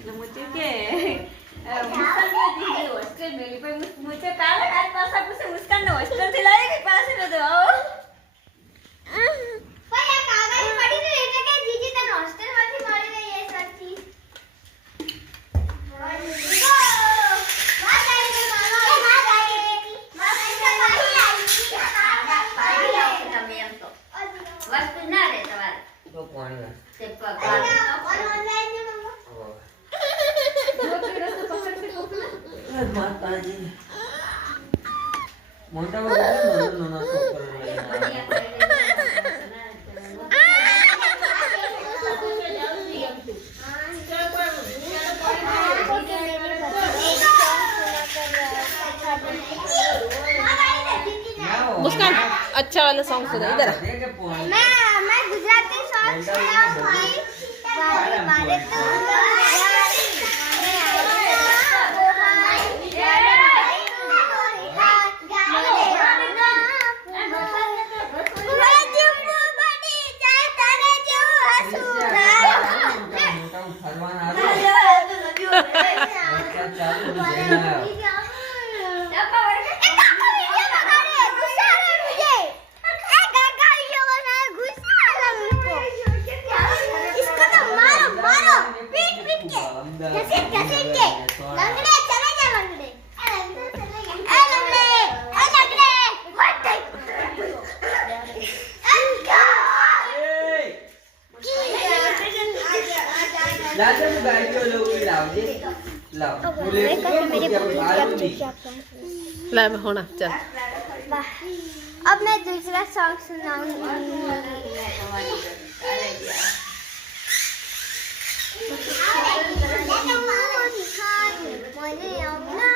એટલે મુચે કે મુસ્કાન દીદી હોસ્ટેલ મેલી પર મુચે કાલે આજ પાસા પૂછે મુસ્કાન ને હોસ્ટેલ થી લાવી કે પાસે મે તો આવો ભાઈ આ કાગળ પડી ને એટલે કે જીજી તને હોસ્ટેલ માંથી મળી ગઈ એ સરથી વસ્તુ ના રે તમારે તો પાણી તે પકડ ઓનલાઈન ને મમ્મા માતાજી મોટા ભાઈ નાના છોકરા मुस्कान अच्छा वाला सॉन्ग सुना इधर मैं गुजराती सॉन्ग सुनाऊंगी मारे तो ला मैं होना चल अब मैं दूसरा सॉन्ग सुनाऊंगी મને